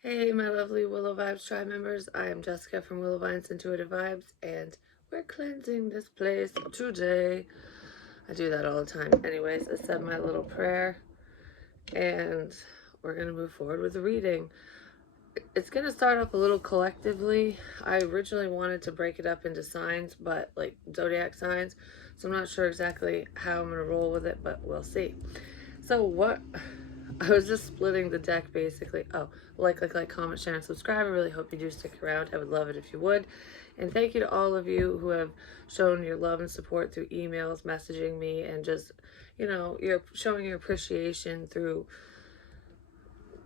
Hey, my lovely Willow Vibes tribe members. I am Jessica from Willow Vines Intuitive Vibes, and we're cleansing this place today. I do that all the time. Anyways, I said my little prayer, and we're going to move forward with the reading. It's going to start off a little collectively. I originally wanted to break it up into signs, but like zodiac signs, so I'm not sure exactly how I'm going to roll with it, but we'll see. So what I was just splitting the deck basically. Oh, like, comment, share, and subscribe. I really hope you do stick around. I would love it if you would. And thank you to all of you who have shown your love and support through emails, messaging me, and just, you're showing your appreciation through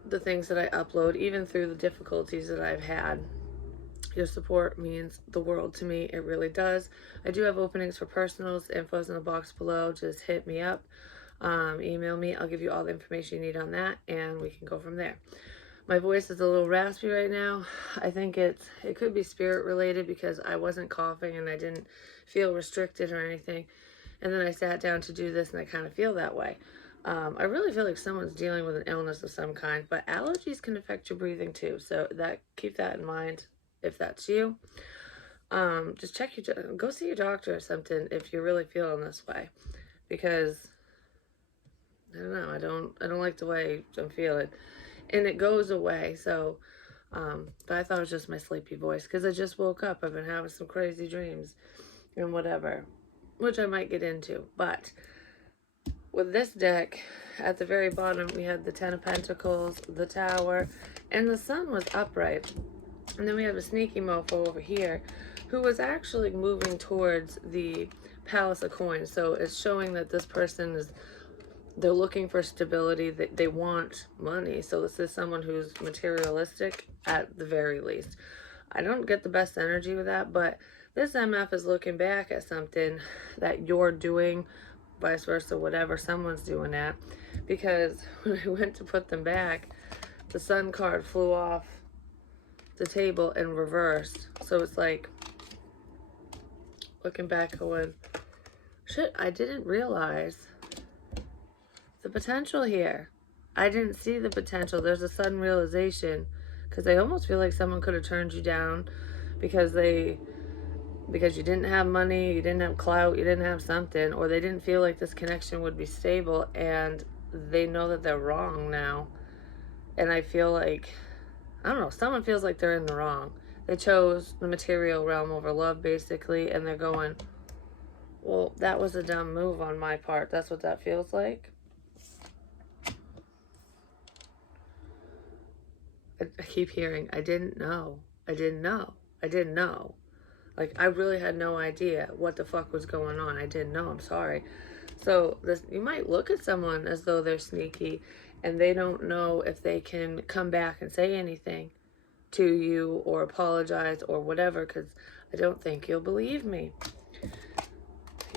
the things that I upload, even through the difficulties that I've had. Your support means the world to me. It really does. I do have openings for personals. Info's in the box below. Just hit me up. Email me. I'll give you all the information you need on that, and we can go from there. My voice is a little raspy right now. I think it could be spirit related because I wasn't coughing and I didn't feel restricted or anything. And then I sat down to do this and I kind of feel that way. I really feel like someone's dealing with an illness of some kind, but allergies can affect your breathing too. So keep that in mind if that's you. Just go see your doctor or something if you're really feeling this way, because I don't know. I don't like the way I'm feeling, and it goes away. So, but I thought it was just my sleepy voice because I just woke up. I've been having some crazy dreams and whatever, which I might get into. But with this deck, at the very bottom, we had the Ten of Pentacles, the Tower, and the Sun was upright. And then we have a sneaky mofo over here who was actually moving towards the Palace of Coins. So it's showing that this person they're looking for stability. They want money. So this is someone who's materialistic at the very least. I don't get the best energy with that, but this MF is looking back at something that you're doing, vice versa, whatever, someone's doing that. Because when I went to put them back, the Sun card flew off the table in reverse. So it's like looking back going, shit, I didn't realize the potential here. I didn't see the potential. There's a sudden realization because I almost feel like someone could have turned you down because you didn't have money, you didn't have clout, you didn't have something, or they didn't feel like this connection would be stable, and they know that they're wrong now. And I feel like, I don't know, someone feels like they're in the wrong. They chose the material realm over love, basically, and they're going, well, that was a dumb move on my part. That's what that feels like. I keep hearing, I didn't know. I didn't know. I didn't know. Like, I really had no idea what the fuck was going on. I didn't know. I'm sorry. So you might look at someone as though they're sneaky and they don't know if they can come back and say anything to you or apologize or whatever, because I don't think you'll believe me.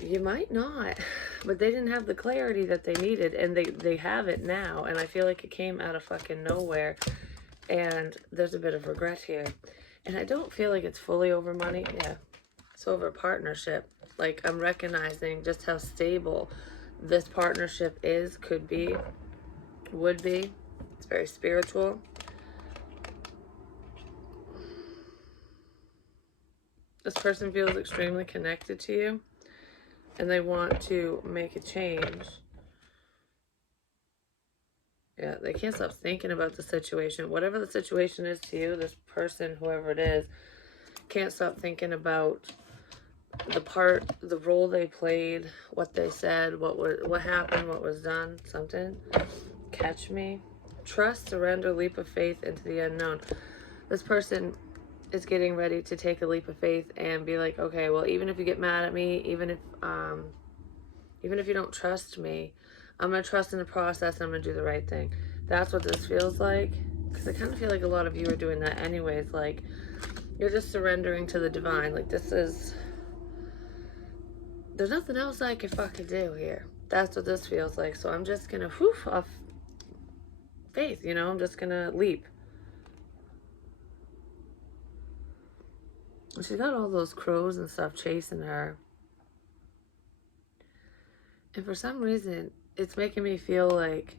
You might not, but they didn't have the clarity that they needed, and they have it now, and I feel like it came out of fucking nowhere, and there's a bit of regret here. And I don't feel like it's fully over money. Yeah, it's over partnership. Like, I'm recognizing just how stable this partnership is, could be, would be. It's very spiritual. This person feels extremely connected to you, and they want to make a change. Yeah, they can't stop thinking about the situation. Whatever the situation is to you, this person, whoever it is, can't stop thinking about the role they played, what they said, what happened, what was done, something. Catch me. Trust, surrender, leap of faith into the unknown. This person is getting ready to take a leap of faith and be like, okay, well, even if you get mad at me, even if you don't trust me, I'm going to trust in the process and I'm going to do the right thing. That's what this feels like. Because I kind of feel like a lot of you are doing that anyways. Like, you're just surrendering to the divine. Like, there's nothing else I can fucking do here. That's what this feels like. So I'm just going to off faith, I'm just going to leap. She's got all those crows and stuff chasing her. And for some reason, it's making me feel like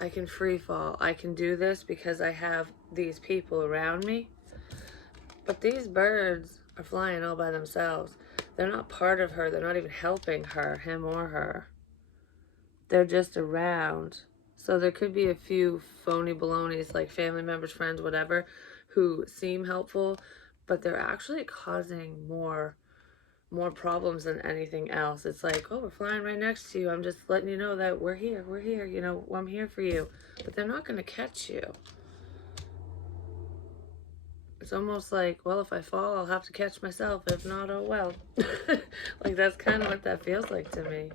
I can free fall. I can do this because I have these people around me. But these birds are flying all by themselves. They're not part of her. They're not even helping her, him or her. They're just around. So there could be a few phony balonies, like family members, friends, whatever, who seem helpful, but they're actually causing more problems than anything else. It's like, oh, we're flying right next to you. I'm just letting you know that we're here. We're here. You know, I'm here for you. But they're not going to catch you. It's almost like, well, if I fall, I'll have to catch myself. If not, oh well. Like, that's kind of what that feels like to me.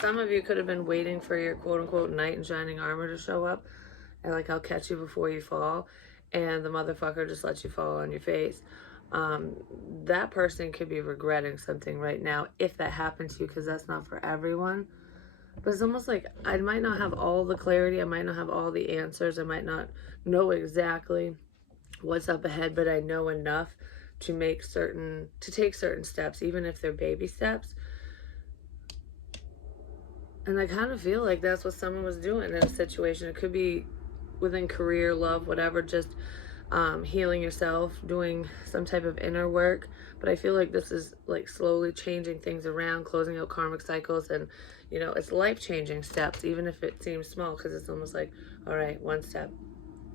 Some of you could have been waiting for your quote-unquote knight in shining armor to show up. And, like, I'll catch you before you fall. And the motherfucker just lets you fall on your face. That person could be regretting something right now if that happened to you, because that's not for everyone. But it's almost like I might not have all the clarity. I might not have all the answers. I might not know exactly what's up ahead, but I know enough to take certain steps, even if they're baby steps. And I kind of feel like that's what someone was doing in a situation. It could be within career, love, whatever, just healing yourself, doing some type of inner work. But I feel like this is like slowly changing things around, closing out karmic cycles, and you know, it's life-changing steps, even if it seems small, because it's almost like, all right, one step,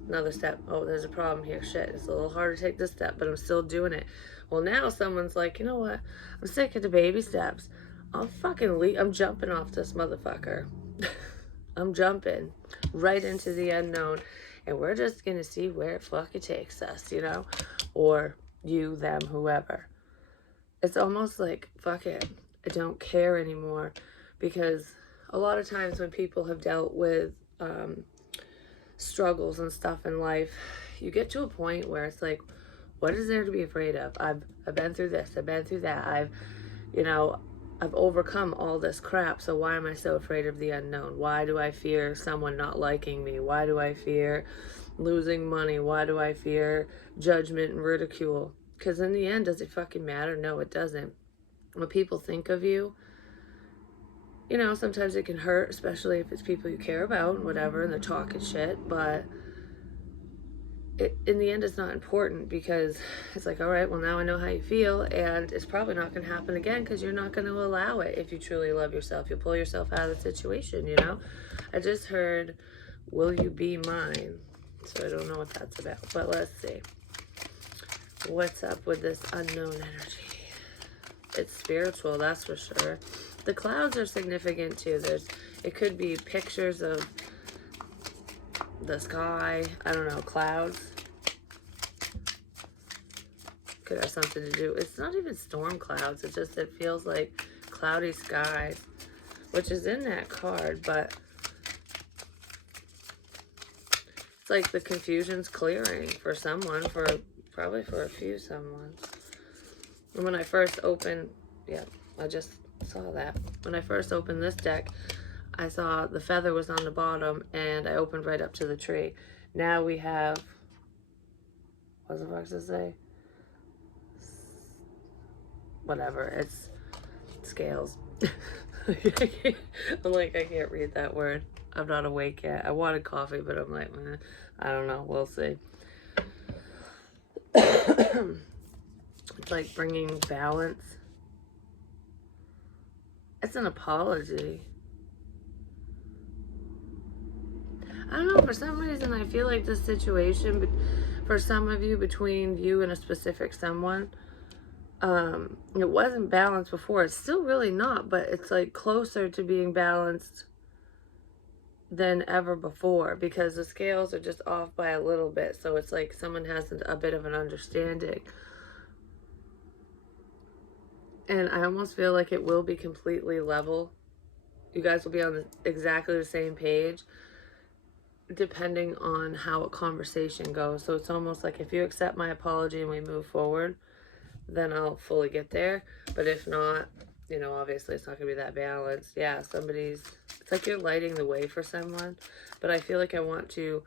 another step. Oh, there's a problem here. Shit, it's a little hard to take this step, but I'm still doing it. Well, now someone's like, you know what? I'm sick of the baby steps. I'll fucking leave. I'm jumping off this motherfucker. I'm jumping right into the unknown, and we're just gonna see where it fucking takes us, you know? Or you, them, whoever. It's almost like, fuck it, I don't care anymore, because a lot of times when people have dealt with struggles and stuff in life, you get to a point where it's like, what is there to be afraid of? I've been through this, I've been through that, I've overcome all this crap, so why am I so afraid of the unknown? Why do I fear someone not liking me? Why do I fear losing money? Why do I fear judgment and ridicule? Because in the end, does it fucking matter? No, it doesn't. What people think of you, you know, sometimes it can hurt, especially if it's people you care about and whatever, and they're talking shit, but in the end, it's not important, because it's like, all right, well, now I know how you feel, and it's probably not going to happen again, because you're not going to allow it. If you truly love yourself, you'll pull yourself out of the situation, you know? I just heard, will you be mine? So I don't know what that's about, but let's see. What's up with this unknown energy? It's spiritual, that's for sure. The clouds are significant too. It could be pictures of the sky, I don't know, clouds. Could have something to do. It's not even storm clouds. It feels like cloudy skies, which is in that card, but it's like the confusion's clearing for someone, probably for a few someone. And when I first opened, yeah, I just saw that. When I first opened this deck, I saw the feather was on the bottom, and I opened right up to the tree. Now we have, what does the box say? Whatever, it's scales. I'm like, I can't read that word. I'm not awake yet. I wanted coffee, but I'm like, I don't know. We'll see. It's like bringing balance. It's an apology. I don't know, for some reason I feel like this situation, for some of you, between you and a specific someone, it wasn't balanced before. It's still really not, but it's like closer to being balanced than ever before, because the scales are just off by a little bit. So it's like someone has a bit of an understanding. And I almost feel like it will be completely level. You guys will be on exactly the same page, depending on how a conversation goes. So it's almost like if you accept my apology and we move forward, then I'll fully get there. But if not, you know, obviously it's not going to be that balanced. Yeah, it's like you're lighting the way for someone. But I feel like I want to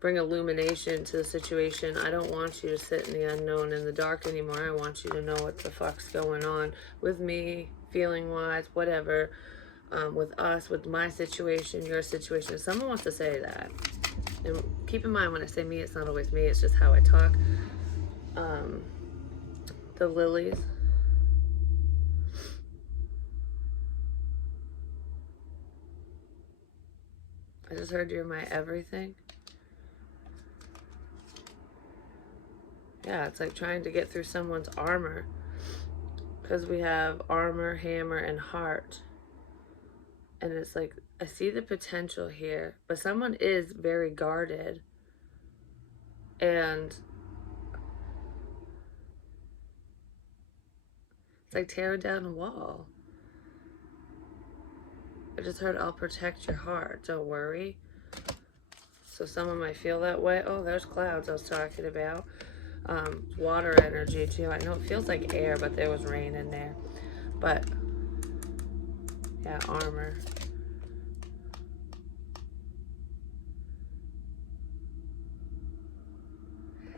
bring illumination to the situation. I don't want you to sit in the unknown, in the dark anymore. I want you to know what the fuck's going on with me, feeling-wise, whatever. with us, with my situation, your situation. If someone wants to say that, and keep in mind when I say me, it's not always me, it's just how I talk. The lilies. I just heard you're my everything. Yeah, it's like trying to get through someone's armor. Because we have armor, hammer, and heart. And it's like, I see the potential here. But someone is very guarded. And it's like tearing down a wall. I just heard, I'll protect your heart. Don't worry. So someone might feel that way. Oh, there's clouds I was talking about. Water energy too. I know it feels like air, but there was rain in there. But yeah, armor.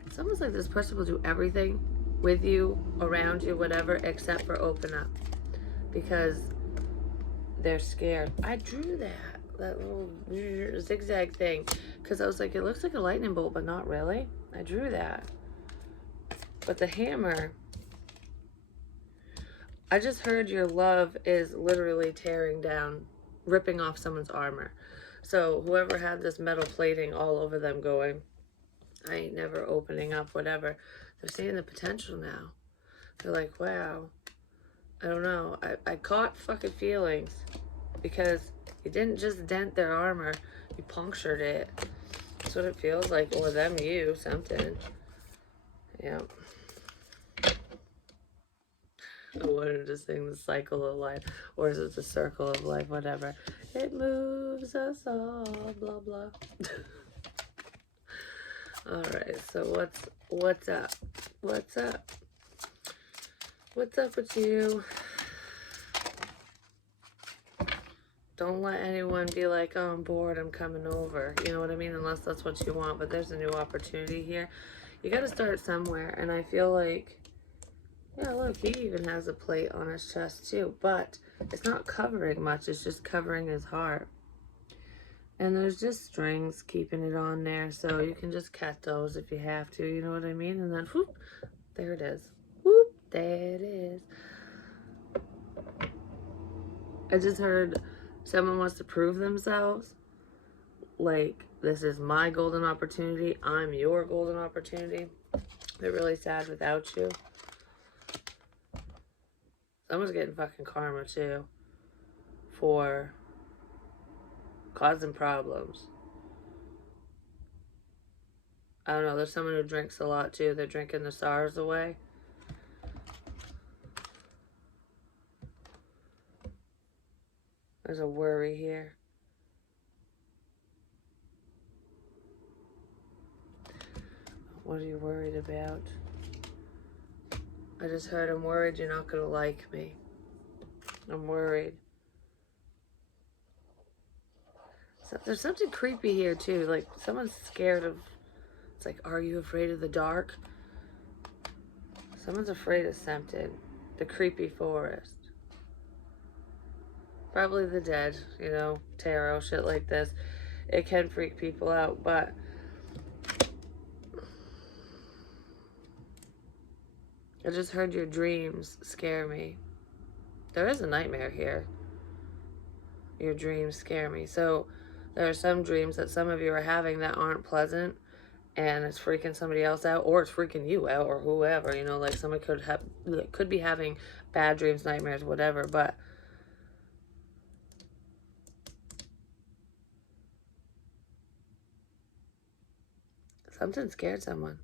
It's almost like this person will do everything with you, around you, whatever, except for open up. Because they're scared. I drew that little zigzag thing. Because I was like, it looks like a lightning bolt, but not really. I drew that. But the hammer, I just heard your love is literally tearing down, ripping off someone's armor. So whoever had this metal plating all over them going, I ain't never opening up, whatever. They're seeing the potential now. They're like, wow, I don't know. I caught fucking feelings because you didn't just dent their armor, you punctured it. That's what it feels like. Or them, you, something. Yeah. I wanted to sing the cycle of life, or is it the circle of life, whatever. It moves us all, blah, blah. Alright, so what's up? What's up? What's up with you? Don't let anyone be like, oh, I'm bored, I'm coming over. You know what I mean? Unless that's what you want, but there's a new opportunity here. You gotta start somewhere, and I feel like, yeah, look, he even has a plate on his chest too, but it's not covering much, it's just covering his heart. And there's just strings keeping it on there, so you can just cut those if you have to, you know what I mean? And then, whoop, there it is. Whoop, there it is. I just heard someone wants to prove themselves. Like, this is my golden opportunity, I'm your golden opportunity. They're really sad without you. Someone's getting fucking karma too for causing problems. I don't know, there's someone who drinks a lot too. They're drinking the sorrows away. There's a worry here. What are you worried about? I just heard, I'm worried you're not gonna like me. I'm worried. So there's something creepy here too. Like someone's scared of, it's like, are you afraid of the dark? Someone's afraid of something. The creepy forest. Probably the dead, you know, tarot, shit like this. It can freak people out, but I just heard your dreams scare me. There is a nightmare here. Your dreams scare me. So there are some dreams that some of you are having that aren't pleasant, and it's freaking somebody else out, or it's freaking you out, or whoever, you know, like someone could be having bad dreams, nightmares, whatever, but something scared someone.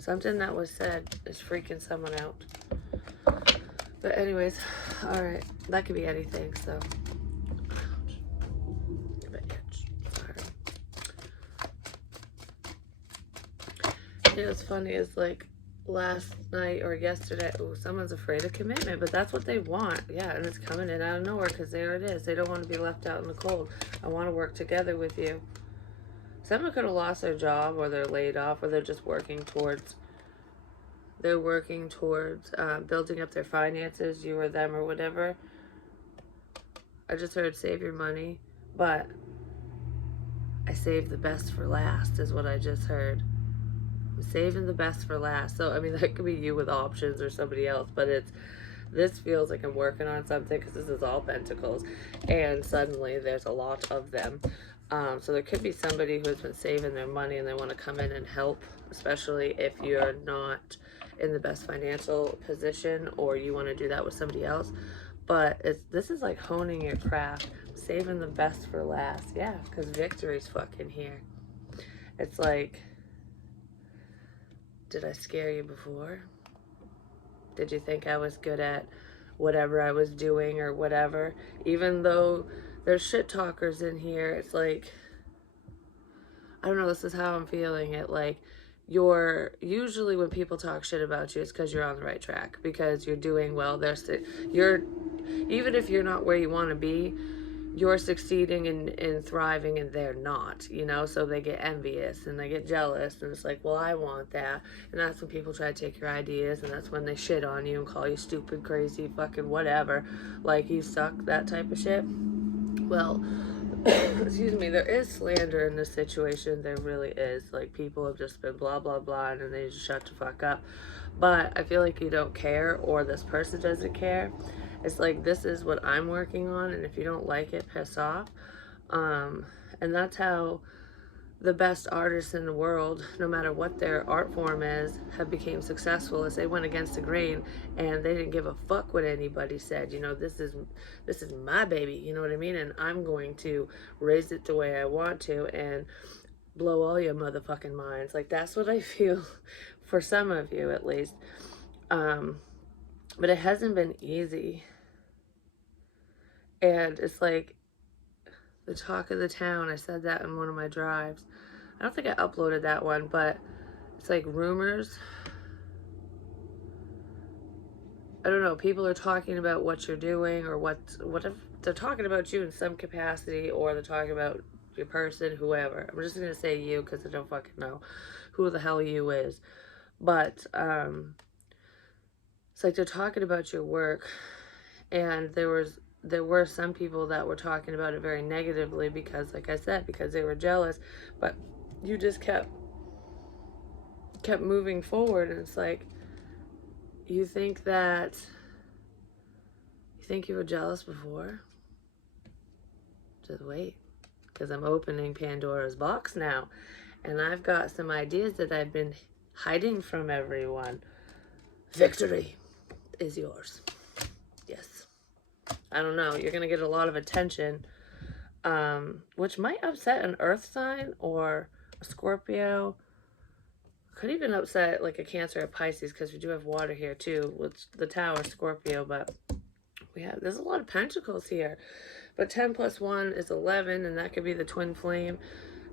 Something that was said is freaking someone out. But anyways, alright. That could be anything, so. You know, what's funny is like last night or yesterday, oh, someone's afraid of commitment, but that's what they want. Yeah, and it's coming in out of nowhere because there it is. They don't want to be left out in the cold. I want to work together with you. Someone could have lost their job, or they're laid off, or they're just working towards building up their finances, you or them or whatever. I just heard save your money, but I saved the best for last is what I just heard. I'm saving the best for last. So, I mean, that could be you with options or somebody else, but this feels like I'm working on something because this is all pentacles, and suddenly there's a lot of them. So there could be somebody who has been saving their money and they want to come in and help, especially if you're not in the best financial position or you want to do that with somebody else. But this is like honing your craft, saving the best for last. Yeah, because victory's fucking here. It's like, did I scare you before? Did you think I was good at whatever I was doing or whatever? Even though there's shit talkers in here, it's like, I don't know, this is how I'm feeling it. Like, you're usually, when people talk shit about you, it's because you're on the right track, because you're doing well. You're, even if you're not where you want to be, you're succeeding and thriving and they're not, you know? So they get envious and they get jealous, and it's like, well, I want that. And that's when people try to take your ideas, and that's when they shit on you and call you stupid, crazy, fucking whatever, like you suck, that type of shit. Well, excuse me, there is slander in this situation. There really is. Like, people have just been blah blah blah and then they just shut the fuck up. But I feel like you don't care, or this person doesn't care. It's like, this is what I'm working on, and if you don't like it, piss off. And that's how the best artists in the world, no matter what their art form is, have became successful, as they went against the grain and they didn't give a fuck what anybody said. You know, this is my baby, you know what I mean? And I'm going to raise it the way I want to and blow all your motherfucking minds. Like, that's what I feel for some of you, at least. But it hasn't been easy. And it's like the talk of the town. I said that in one of my drives. I don't think I uploaded that one, but it's like rumors. I don't know. People are talking about what you're doing, or what if they're talking about you in some capacity, or they're talking about your person, whoever. I'm just gonna say you because I don't fucking know who the hell you is. But it's like they're talking about your work, and there were some people that were talking about it very negatively because, like I said, because they were jealous. But you just kept moving forward, and it's like, you think you were jealous before? Just wait, because I'm opening Pandora's box now, and I've got some ideas that I've been hiding from everyone. Victory is yours. Yes. I don't know. You're going to get a lot of attention, which might upset an earth sign or a Scorpio. Could even upset like a Cancer or Pisces, because we do have water here too with the Tower, Scorpio. But there's a lot of pentacles here. But 10 plus 1 is 11, and that could be the twin flame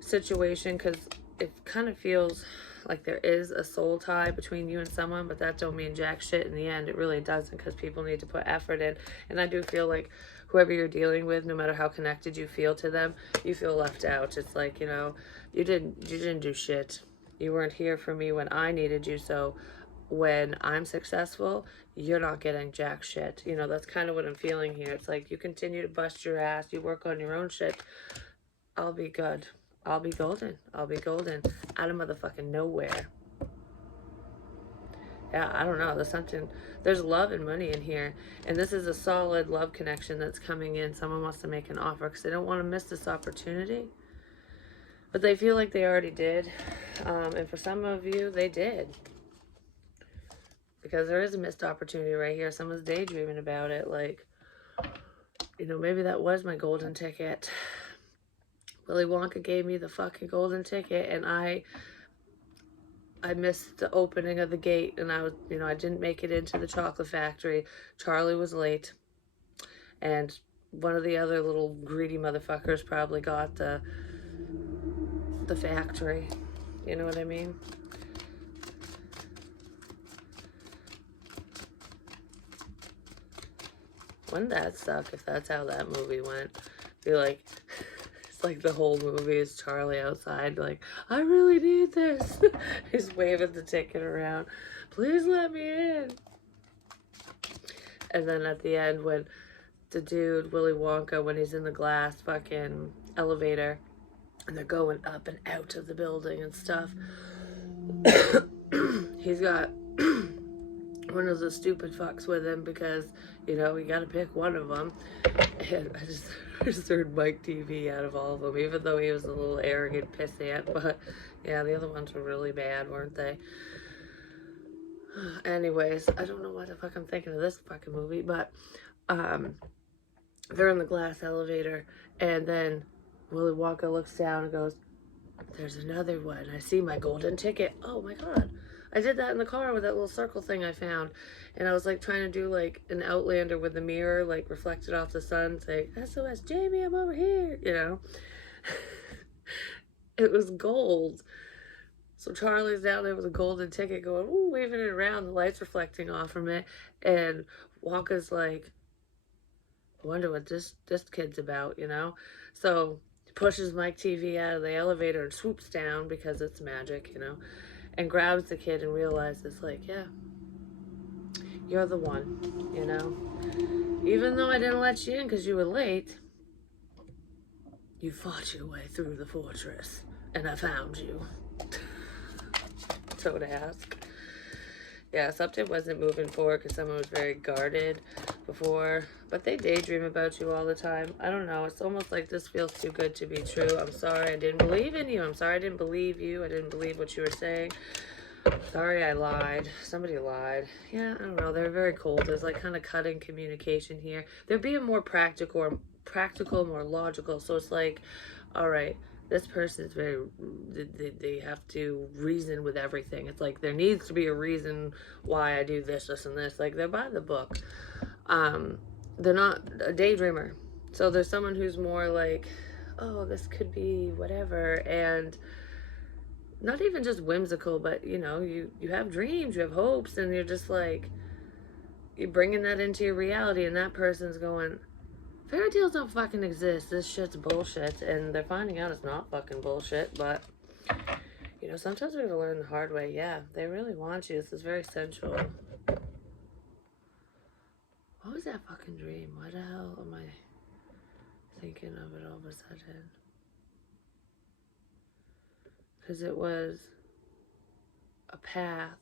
situation, because it kind of feels like there is a soul tie between you and someone, but that don't mean jack shit in the end. It really doesn't, because people need to put effort in. And I do feel like whoever you're dealing with, no matter how connected you feel to them, you feel left out. It's like, you know, you didn't do shit. You weren't here for me when I needed you, so when I'm successful, you're not getting jack shit. You know, that's kind of what I'm feeling here. It's like, you continue to bust your ass, you work on your own shit, I'll be good. I'll be golden. I'll be golden. Out of motherfucking nowhere. Yeah, I don't know. There's love and money in here. And this is a solid love connection that's coming in. Someone wants to make an offer because they don't want to miss this opportunity. But they feel like they already did. And for some of you, they did. Because there is a missed opportunity right here. Someone's daydreaming about it. Like, you know, maybe that was my golden ticket. Willy Wonka gave me the fucking golden ticket, and I missed the opening of the gate, and I didn't make it into the chocolate factory. Charlie was late, and one of the other little greedy motherfuckers probably got the factory. You know what I mean? Wouldn't that suck if that's how that movie went? Be like, it's like the whole movie is Charlie outside, like, I really need this. He's waving the ticket around. Please let me in. And then at the end, when the dude, Willy Wonka, when he's in the glass fucking elevator and they're going up and out of the building and stuff. He's got one of the stupid fucks with him because, you know, you gotta pick one of them. And I just heard Mike TV out of all of them, even though he was a little arrogant pissant. But yeah, the other ones were really bad, weren't they? Anyways, I don't know why the fuck I'm thinking of this fucking movie, but they're in the glass elevator, and then Willy Wonka looks down and goes, "There's another one. I see my golden ticket." Oh my god. I did that in the car with that little circle thing I found. And I was like trying to do like an Outlander with the mirror, like reflected off the sun, saying, "SOS, Jamie, I'm over here," you know? It was gold. So Charlie's down there with a golden ticket going, ooh, waving it around, the lights reflecting off from it. And Wonka's like, I wonder what this kid's about, you know? So he pushes Mike TV out of the elevator and swoops down because it's magic, you know, and grabs the kid and realizes, like, yeah, you're the one, you know? Even though I didn't let you in because you were late, you fought your way through the fortress, and I found you. Don't ask. Yeah, something wasn't moving forward because someone was very guarded before, but they daydream about you all the time. I don't know. It's almost like this feels too good to be true. I'm sorry I didn't believe in you. I'm sorry I didn't believe you. I didn't believe what you were saying. Sorry I lied. Somebody lied. Yeah, I don't know. They're very cold. There's like kind of cutting communication here. They're being more practical, more logical. So it's like, all right, this person is very, they have to reason with everything. It's like there needs to be a reason why I do this, this, and this. Like they're by the book. They're not a daydreamer. So there's someone who's more like, oh, this could be whatever. And not even just whimsical, but you know, you have dreams, you have hopes, and you're just like, you're bringing that into your reality, and that person's going, fairy tales don't fucking exist, this shit's bullshit, and they're finding out it's not fucking bullshit. But you know, sometimes we gotta learn the hard way. Yeah, they really want you. This is very sensual. What was that fucking dream? Why the hell am I thinking of it all of a sudden? Because it was a path.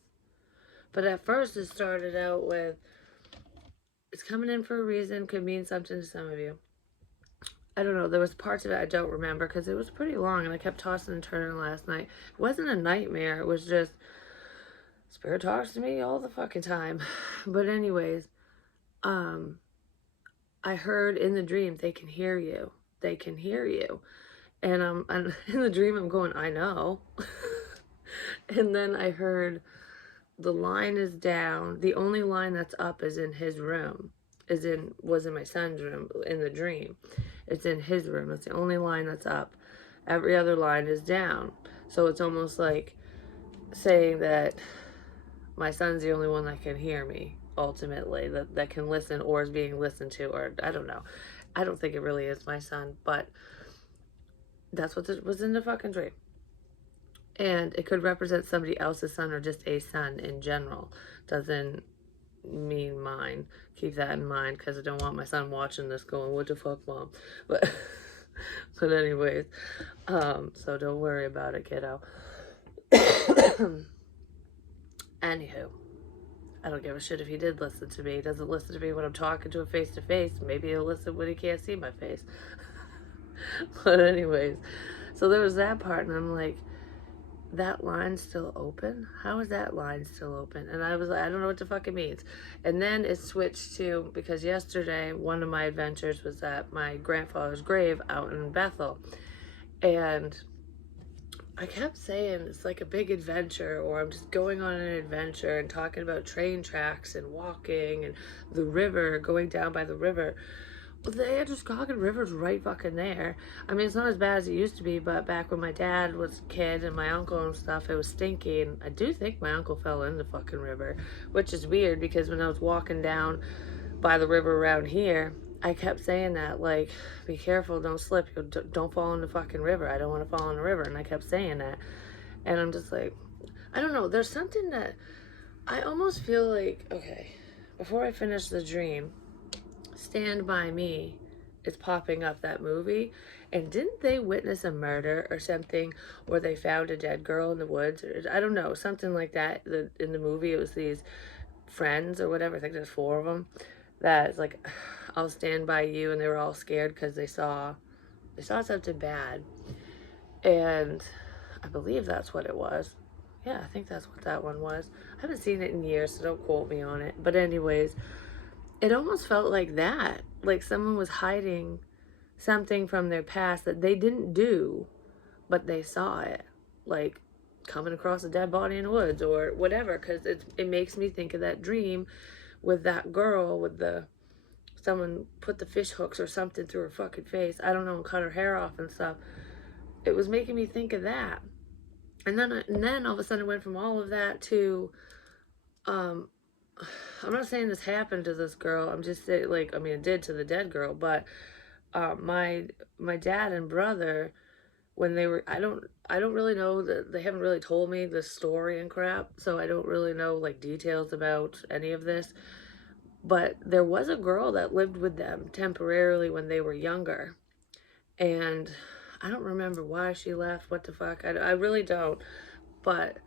But at first it started out with, it's coming in for a reason, could mean something to some of you. I don't know, there was parts of it I don't remember because it was pretty long and I kept tossing and turning last night. It wasn't a nightmare, it was just, Spirit talks to me all the fucking time. But anyways, I heard in the dream, they can hear you. They can hear you. And in the dream, I'm going, I know. And then I heard, the line is down. The only line that's up is in his room. Was in my son's room in the dream. It's in his room. That's the only line that's up. Every other line is down. So it's almost like saying that my son's the only one that can hear me, ultimately, that can listen or is being listened to, or I don't know. I don't think it really is my son, but that's what was in the fucking dream. And it could represent somebody else's son or just a son in general. Doesn't mean mine. Keep that in mind because I don't want my son watching this going, what the fuck, mom? But but anyways, so don't worry about it, kiddo. Anywho, I don't give a shit if he did listen to me. He doesn't listen to me when I'm talking to him face to face. Maybe he'll listen when he can't see my face. But anyways, so there was that part, and I'm like, that line's still open? How is that line still open? And I was like, I don't know what the fuck it means. And then it switched to, because yesterday, one of my adventures was at my grandfather's grave out in Bethel. And I kept saying it's like a big adventure, or I'm just going on an adventure and talking about train tracks and walking and the river, going down by the river. The Androscoggin River's right fucking there. I mean, it's not as bad as it used to be, but back when my dad was a kid and my uncle and stuff, it was stinky. And I do think my uncle fell in the fucking river, which is weird because when I was walking down by the river around here, I kept saying that, like, be careful, don't slip, don't fall in the fucking river. I don't want to fall in the river. And I kept saying that. And I'm just like, I don't know. There's something that I almost feel like, okay, before I finish the dream, Stand By Me is popping up, that movie. And didn't they witness a murder or something, or they found a dead girl in the woods? Or, I don't know, something like that. In the movie, it was these friends or whatever. I think there's four of them. That's like, I'll stand by you, and they were all scared because they saw something bad, and I believe that's what it was. Yeah, I think that's what that one was. I haven't seen it in years, so don't quote me on it. But anyways, it almost felt like that. Like someone was hiding something from their past that they didn't do, but they saw it. Like coming across a dead body in the woods or whatever. Because it makes me think of that dream with that girl with the someone put the fish hooks or something through her fucking face. I don't know, and cut her hair off and stuff. It was making me think of that. And then all of a sudden it went from all of that to um I'm not saying this happened to this girl. I'm just saying, like, I mean, it did to the dead girl, but my dad and brother, when they were, I don't really know that they haven't really told me the story and crap, so I don't really know like details about any of this. But there was a girl that lived with them temporarily when they were younger, and I don't remember why she left. What the fuck? I really don't. But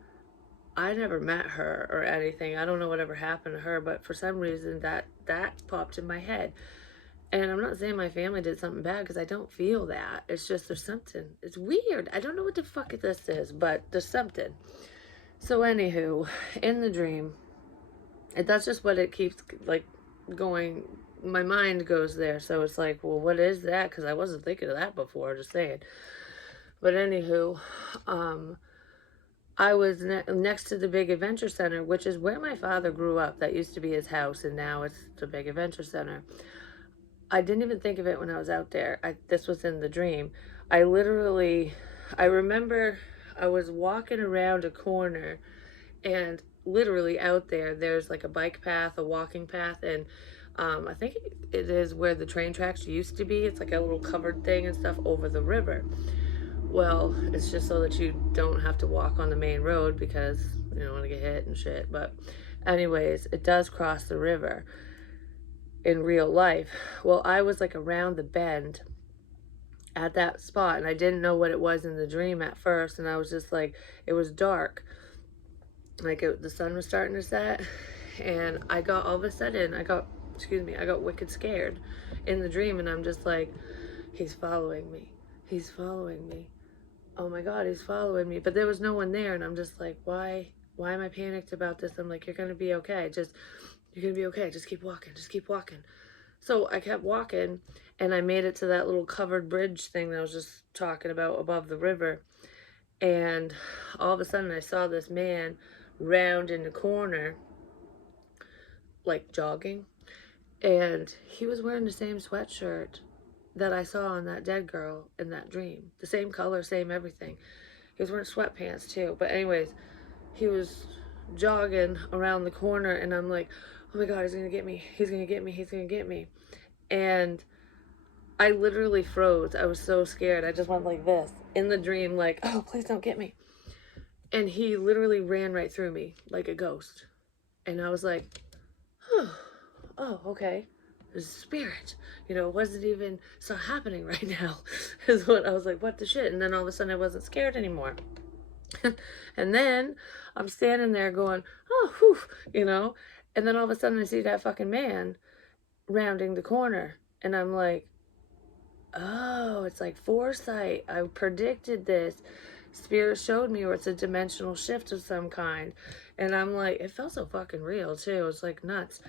I never met her or anything. I don't know whatever happened to her, but for some reason that popped in my head. And I'm not saying my family did something bad because I don't feel that. It's just there's something. It's weird. I don't know what the fuck this is, but there's something. So anywho, in the dream, that's just what it keeps like going. My mind goes there. So it's like, well, what is that? Because I wasn't thinking of that before. Just saying. But anywho, I was next to the big adventure center, which is where my father grew up. That used to be his house, and now it's the big adventure center. I didn't even think of it when I was out there. This was in the dream. I remember I was walking around a corner, and literally out there, there's like a bike path, a walking path, and I think it is where the train tracks used to be. It's like a little covered thing and stuff over the river. Well, it's just so that you don't have to walk on the main road because you don't want to get hit and shit. But anyways, it does cross the river in real life. Well, I was like around the bend at that spot, and I didn't know what it was in the dream at first, and I was just like, it was dark, like the sun was starting to set, and I got, all of a sudden I got, excuse me, I got wicked scared in the dream, and I'm just like, he's following me, he's following me, oh my god, he's following me. But there was no one there, and I'm just like, why am I panicked about this? I'm like, you're gonna be okay, you're gonna be okay, just keep walking, just keep walking. So I kept walking, and I made it to that little covered bridge thing that I was just talking about above the river. And all of a sudden I saw this man round in the corner, like jogging, and he was wearing the same sweatshirt that I saw on that dead girl in that dream. The same color, same everything. He was wearing sweatpants too. But anyways, he was jogging around the corner, and I'm like, oh my god, he's gonna get me, he's gonna get me, he's gonna get me. And I literally froze. I was so scared. I just went like this in the dream, like, oh, please don't get me. And he literally ran right through me like a ghost. And I was like, oh, okay. There's a spirit. It wasn't even so happening right now. Is what I was like, what the shit? And then all of a sudden I wasn't scared anymore. And then I'm standing there going, oh, whew, And then all of a sudden I see that fucking man rounding the corner. And I'm like, oh, it's like foresight. I predicted this. Spirit showed me, or it's a dimensional shift of some kind. And I'm like, it felt so fucking real too. It's like nuts.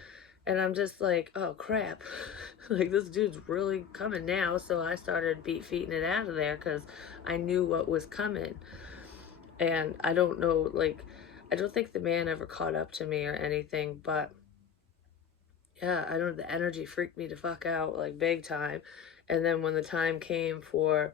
And I'm just like, oh crap. Like, this dude's really coming now. So I started feeting it out of there because I knew what was coming. And I don't know, like, I don't think the man ever caught up to me or anything, but yeah, I don't know, the energy freaked me the fuck out, like, big time. And then when the time came for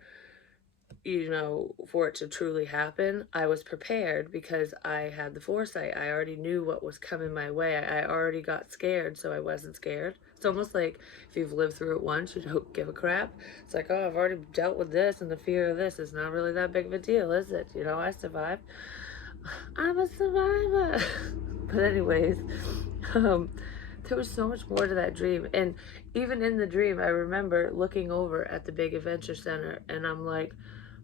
for it to truly happen, I was prepared because I had the foresight. I already knew what was coming my way. I already got scared, so I wasn't scared. It's almost like if you've lived through it once, you don't give a crap. It's like, oh, I've already dealt with this, and the fear of this is not really that big of a deal, is it? I survived. I'm a survivor. But anyways, there was so much more to that dream. And even in the dream, I remember looking over at the big adventure center, and I'm like,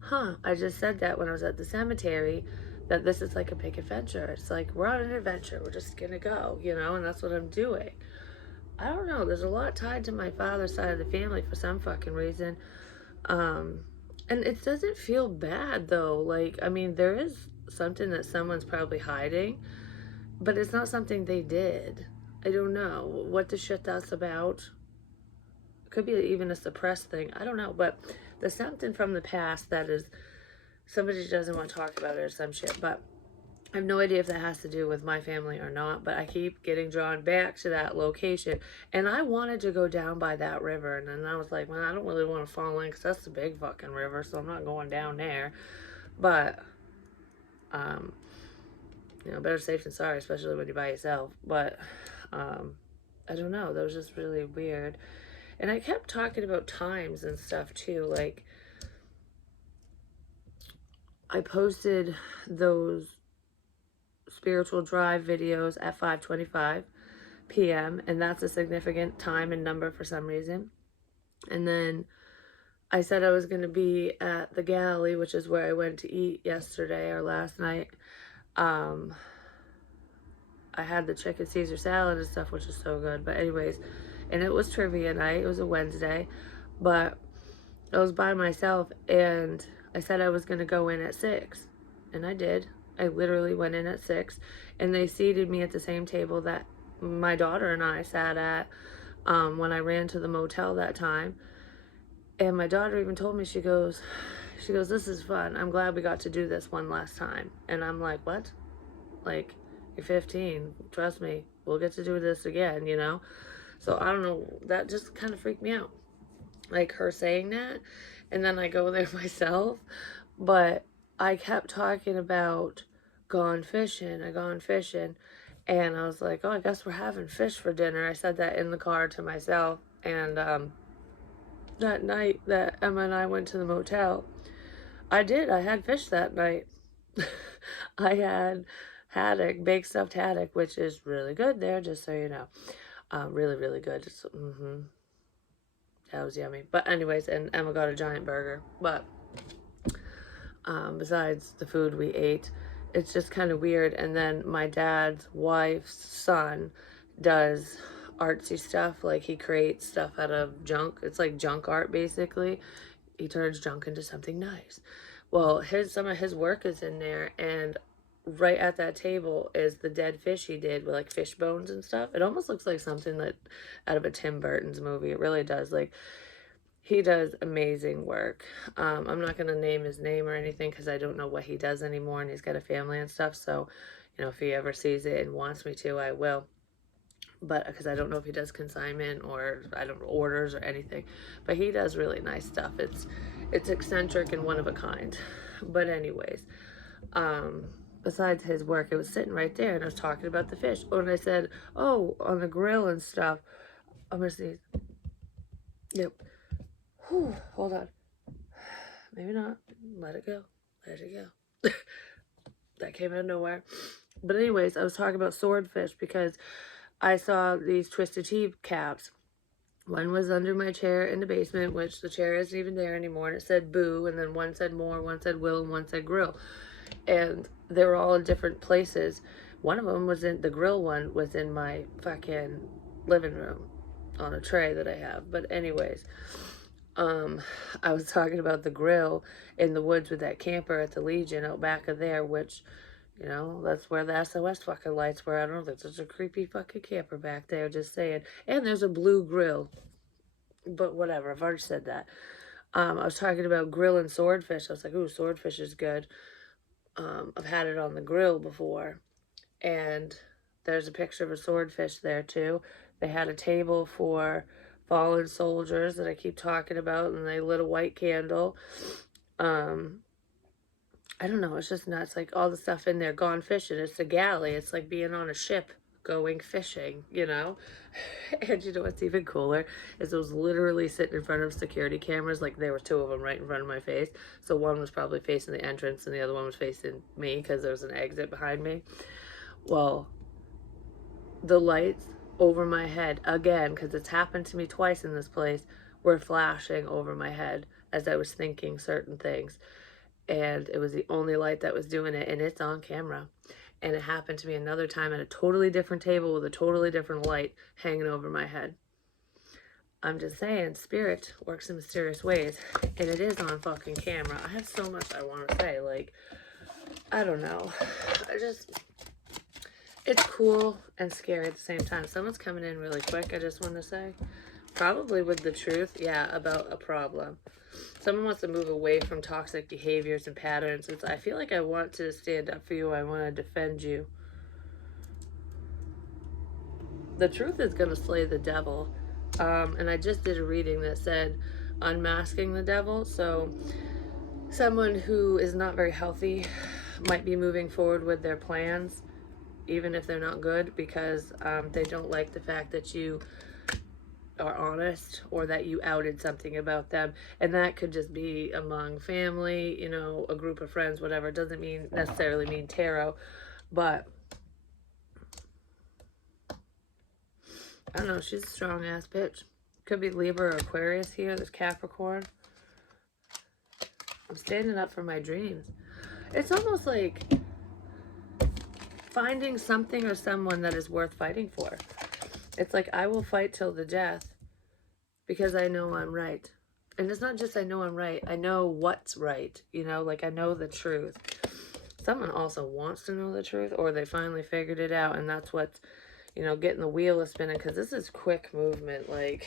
huh, I just said that when I was at the cemetery, that this is like a big adventure. It's like, we're on an adventure. We're just going to go, you know, and that's what I'm doing. I don't know. There's a lot tied to my father's side of the family for some fucking reason. Um, and it doesn't feel bad though. Like, I mean, there is something that someone's probably hiding, but it's not something they did. I don't know what the shit that's about. Could be even a suppressed thing. I don't know, but there's something from the past that is somebody doesn't want to talk about it or some shit. But I have no idea if that has to do with my family or not, but I keep getting drawn back to that location. And I wanted to go down by that river, and then I was like, well, I don't really want to fall in because that's the big fucking river, so I'm not going down there. But, you know, better safe than sorry, especially when you're by yourself. But, I don't know. That was just really weird. And I kept talking about times and stuff too. Like, I posted those spiritual drive videos at 5:25 p.m. and that's a significant time and number for some reason. And then I said I was going to be at the galley, which is where I went to eat yesterday or last night. I had the chicken Caesar salad and stuff, which is so good. But anyways, and it was trivia night. It was a Wednesday, but I was by myself, and I said I was going to go in at 6, and I did. I literally went in at 6, and they seated me at the same table that my daughter and I sat at when I ran to the motel that time. And my daughter even told me, she goes, this is fun. I'm glad we got to do this one last time. And I'm like, what? Like, you're 15. Trust me, we'll get to do this again, you know? So I don't know. That just kind of freaked me out. Like her saying that. And then I go there myself. But I kept talking about gone fishing. And I was like, oh, I guess we're having fish for dinner. I said that in the car to myself. And that night that Emma and I went to the motel, I had fish that night. I had haddock, baked stuffed haddock, which is really good there, just so you know. Really, really good. That was yummy. But anyways, and Emma got a giant burger. But besides the food we ate, it's just kind of weird. And then my dad's wife's son does artsy stuff. Like, he creates stuff out of junk. It's like junk art, basically. He turns junk into something nice. Well, some of his work is in there, and right at that table is the dead fish he did with like fish bones and stuff. It almost looks like something that out of a Tim Burton's movie. It really does. Like, he does amazing work. I'm not going to name his name or anything because I don't know what he does anymore, and he's got a family and stuff. So, you know, if he ever sees it and wants me to, I will. But because I don't know if he does consignment or I don't know, orders or anything. But he does really nice stuff. It's eccentric and one of a kind. But anyways, besides his work, it was sitting right there, and I was talking about the fish. Oh, and I said, oh, on the grill and stuff. I'm gonna sneeze. Yep. Whew, hold on. Maybe not. Let it go. Let it go. That came out of nowhere. But anyways, I was talking about swordfish because I saw these Twisted Tea caps. One was under my chair in the basement, which the chair isn't even there anymore, and it said boo, and then one said more, one said will, and one said grill. And they were all in different places. One of them was the grill one was in my fucking living room on a tray that I have. But anyways, I was talking about the grill in the woods with that camper at the Legion out back of there, which, you know, that's where the SOS fucking lights were. I don't know, there's such a creepy fucking camper back there, just saying. And there's a blue grill. But whatever, I've already said that. I was talking about grilling swordfish. I was like, ooh, swordfish is good. I've had it on the grill before. And there's a picture of a swordfish there too. They had a table for fallen soldiers that I keep talking about, and they lit a white candle. I don't know, it's just nuts. Like, all the stuff in there, gone fishing. It's a galley. It's like being on a ship going fishing, you know? And you know what's even cooler is it was literally sitting in front of security cameras. Like, there were two of them right in front of my face. So one was probably facing the entrance and the other one was facing me because there was an exit behind me. Well, the lights over my head again, because it's happened to me twice in this place, were flashing over my head as I was thinking certain things. And it was the only light that was doing it, and it's on camera. And it happened to me another time at a totally different table with a totally different light hanging over my head. I'm just saying, spirit works in mysterious ways, and it is on fucking camera. I have so much I want to say, like, I don't know. It's cool and scary at the same time. Someone's coming in really quick, I just want to say. Probably with the truth, yeah, about a problem. Someone wants to move away from toxic behaviors and patterns. I feel like I want to stand up for you. I want to defend you. The truth is going to slay the devil. And I just did a reading that said unmasking the devil. So someone who is not very healthy might be moving forward with their plans, even if they're not good, because they don't like the fact that you are honest or that you outed something about them. And that could just be among family, you know, a group of friends, whatever. It doesn't necessarily mean tarot, but I don't know. She's a strong ass bitch. Could be Libra or Aquarius here. There's Capricorn. I'm standing up for my dreams. It's almost like finding something or someone that is worth fighting for. It's like, I will fight till the death because I know I'm right. And it's not just I know I'm right. I know what's right. You know, like, I know the truth. Someone also wants to know the truth, or they finally figured it out, and that's what's, you know, getting the wheel is spinning, because this is quick movement. Like,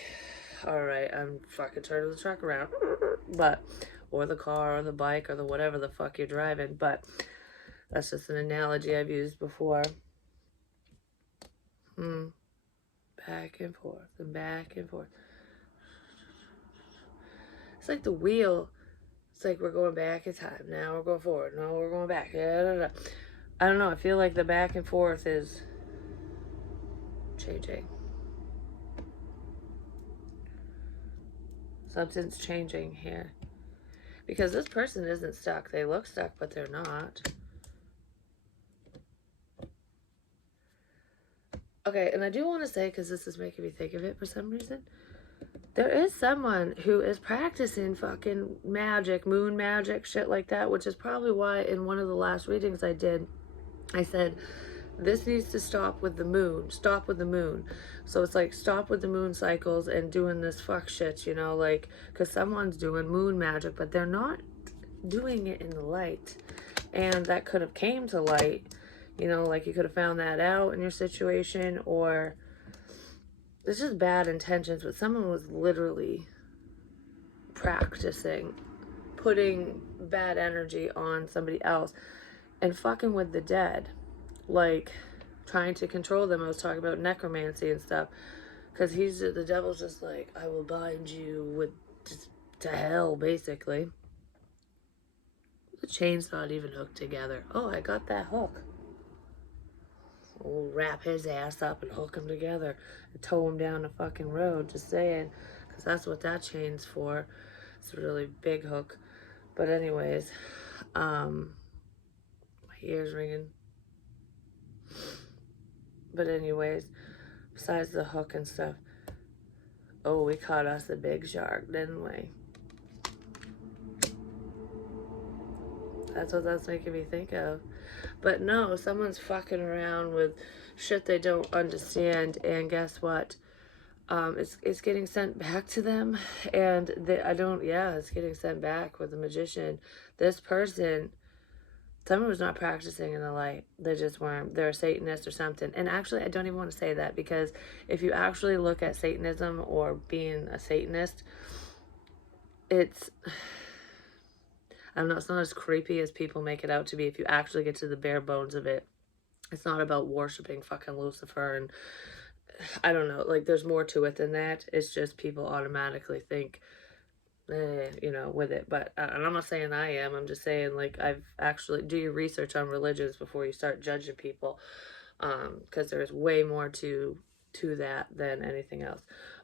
all right, I'm fucking turning the truck around, but, or the car, or the bike, or the whatever the fuck you're driving, but that's just an analogy I've used before. Back and forth, and back and forth. It's like the wheel. It's like we're going back in time. Now we're going forward. No, we're going back. I don't know. I feel like the back and forth is changing. Something's changing here. Because this person isn't stuck. They look stuck, but they're not. Okay, and I do want to say, because this is making me think of it for some reason, there is someone who is practicing fucking magic, moon magic, shit like that, which is probably why in one of the last readings I did, I said, this needs to stop with the moon. Stop with the moon. So it's like, stop with the moon cycles and doing this fuck shit, you know, like, because someone's doing moon magic, but they're not doing it in the light. And that could have came to light, you know, like you could have found that out in your situation, or it's just bad intentions, but someone was literally practicing putting bad energy on somebody else and fucking with the dead, like trying to control them. I was talking about necromancy and stuff, because the devil's just like, I will bind you with to hell, basically. The chain's not even hooked together. Oh, I got that hook. We'll wrap his ass up and hook him together and tow him down the fucking road, just saying, because that's what that chain's for. It's a really big hook. But anyways, my ears ringing. But anyways, besides the hook and stuff, oh, we caught us a big shark, didn't we? That's what that's making me think of. But no, someone's fucking around with shit they don't understand, and guess what? It's getting sent back to them, and it's getting sent back with the magician. This person, someone was not practicing in the light. They just weren't. They're a Satanist or something. And actually, I don't even want to say that, because if you actually look at Satanism or being a Satanist, it's, I don't know, it's not as creepy as people make it out to be. If you actually get to the bare bones of it, it's not about worshiping fucking Lucifer, and I don't know, like, there's more to it than that. It's just people automatically think, you know, with it. But and I'm not saying I am. I'm just saying, like, I've actually, do your research on religions before you start judging people, because there's way more to that than anything else.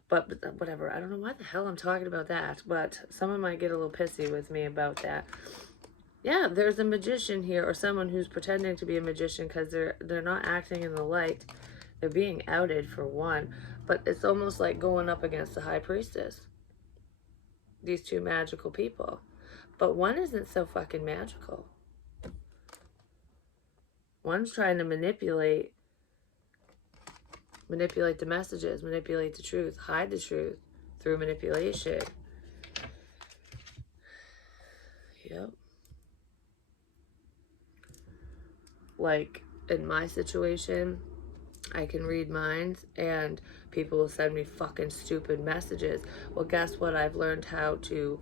But whatever. I don't know why the hell I'm talking about that, but someone might get a little pissy with me about that. Yeah, there's a magician here, or someone who's pretending to be a magician, because they're not acting in the light. They're being outed for one, but it's almost like going up against the high priestess. These two magical people. But one isn't so fucking magical. One's trying to manipulate the messages, manipulate the truth, hide the truth through manipulation. Yep. Like in my situation, I can read minds and people will send me fucking stupid messages. Well, guess what? I've learned how to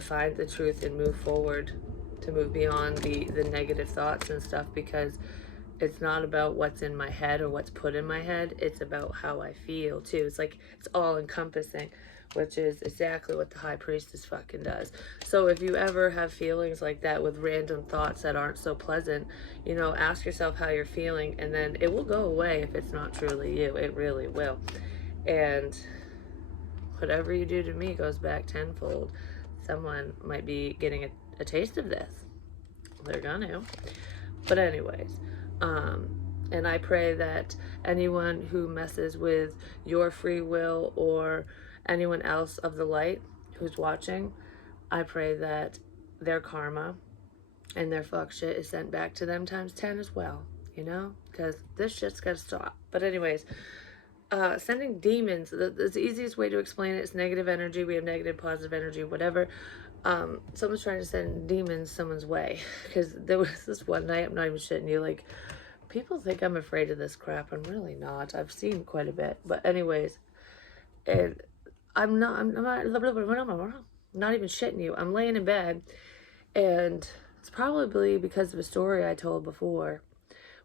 find the truth and move forward, to move beyond the negative thoughts and stuff, because it's not about what's in my head or what's put in my head. It's about how I feel too. It's like, it's all encompassing, which is exactly what the high priestess fucking does. So if you ever have feelings like that with random thoughts that aren't so pleasant, you know, ask yourself how you're feeling, and then it will go away if it's not truly you. It really will. And whatever you do to me goes back tenfold. Someone might be getting a taste of this. They're gonna. But anyways, and I pray that anyone who messes with your free will or anyone else of the light who's watching, I pray that their karma and their fuck shit is sent back to them times 10 as well, you know? Because this shit's gotta stop. But anyways, sending demons, the easiest way to explain it is negative energy. We have negative, positive energy, whatever. Someone's trying to send demons someone's way. Because there was this one night, I'm not even shitting you, like, people think I'm afraid of this crap. I'm really not. I've seen quite a bit. But anyways, and I'm not even shitting you. I'm laying in bed, and it's probably because of a story I told before,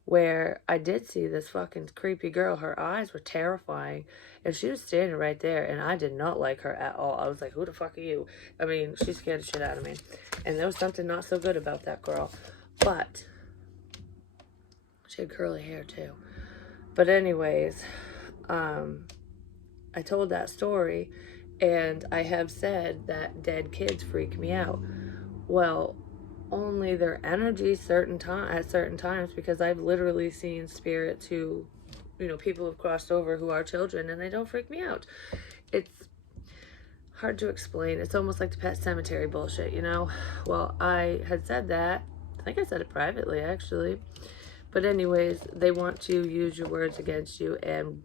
where I did see this fucking creepy girl. Her eyes were terrifying, and she was standing right there, and I did not like her at all. I was like, who the fuck are you? I mean, she scared the shit out of me, and there was something not so good about that girl. But she had curly hair too. But anyways, I told that story, and I have said that dead kids freak me out. Well, only their energy at certain times, because I've literally seen spirits who, you know, people have crossed over who are children, and they don't freak me out. It's hard to explain. It's almost like the Pet Cemetery bullshit, you know? Well, I had said that. I think I said it privately, actually. But anyways, they want to use your words against you and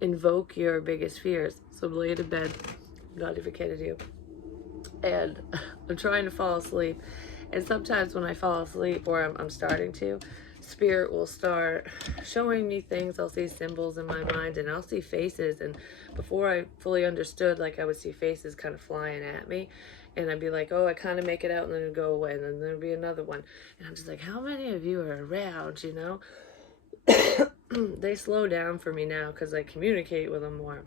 invoke your biggest fears. So I'm laying in bed, not even kidding you, and I'm trying to fall asleep. And sometimes when I fall asleep, or I'm starting to, spirit will start showing me things. I'll see symbols in my mind, and I'll see faces. And before I fully understood, like, I would see faces kind of flying at me, and I'd be like, oh, I kind of make it out, and then it'd go away, and then there'd be another one. And I'm just like, how many of you are around, you know? They slow down for me now because I communicate with them more.